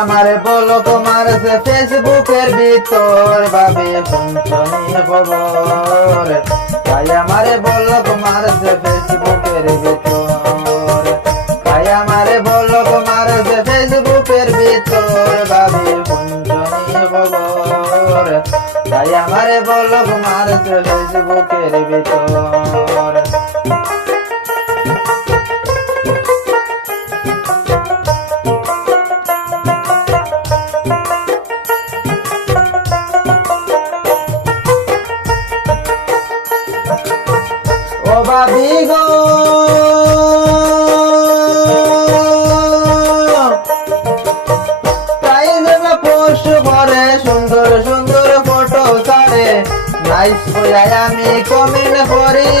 আমারে বলো তোমার ফেসবুকের ভিতর শুনছনি খবর। তাই আমারে বলো তোমার ফেসবুকের ভিতর। তাই আমারে বলো তোমার ফেসবুকের ভিতর শুনছনি খবর। তাই আমারে বলো তোমার ফেসবুকের ভিতর। নাইস বইয়াই আমি কমেন্ট করি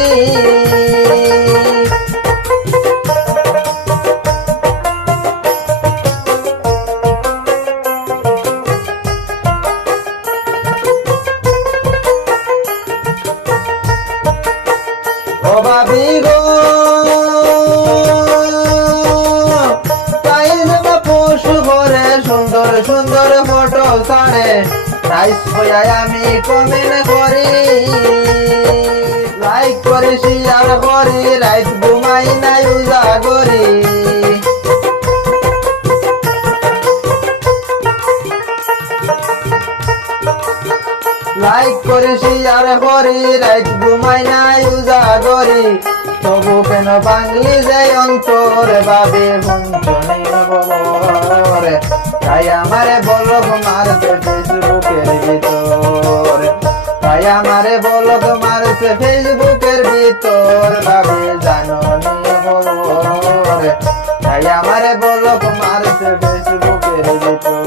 ও ভাবি গো, তাই যেন পশু করে সুন্দর সুন্দর ফটো ছাড়ে। নাইস হইয়া আমি কমেন্ট করি লাইক করি শেয়ার করি রাইট ঘুমাই না ইউজা করি লাইক করে শেয়ার করি রাইট ঘুমাই না ইউজা করি তবু কেন বাংলি যে অন্তর বঞ্চনী খবর তাই আমারে বলো ভিতর তাই আমারে বলো তোমার সে ফেসবুকের ভিতর ভাবে জানো তাই আমারে বলো তোমার সে ফেসবুকের ভিতর।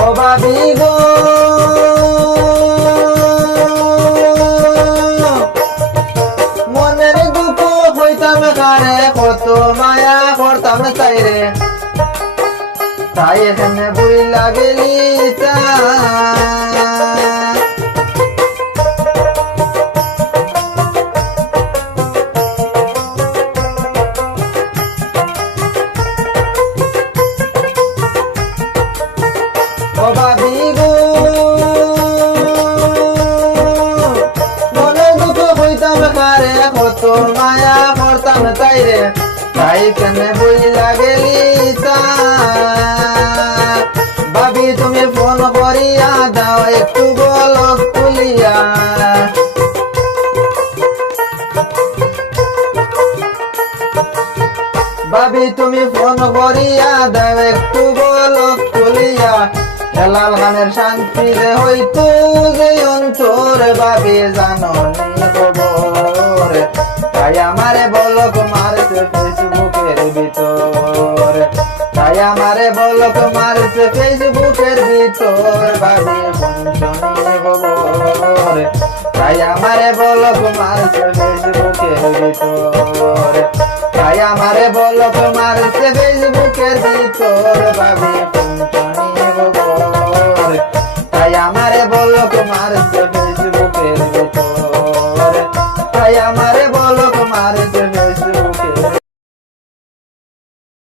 ও বাবি করতাম তাই রে। তাই এখানে বই লাগেলি তা। ও বাবি গো তাই কেনে বই লাগেলি তা। ভাবি, তুমি ফোন করিয়া দাও, একটু বলক তুলিয়া ভাবি, তুমি ফোন করিয়া দাও, একটু বলক তুলিয়া হেলাল খানের শান্তি রে হইতো, যে অন্তর, ভাবি জানো খবর তাই আমারে বলো তাই আমারে বলো তোমার ফেসবুকের ভিতর ভাবি তাই আমারে বলো তোমার ফেসবুকের ভিতর। তাই আমারে বলো তোমার ফেসবুকের ভিতর ভাবি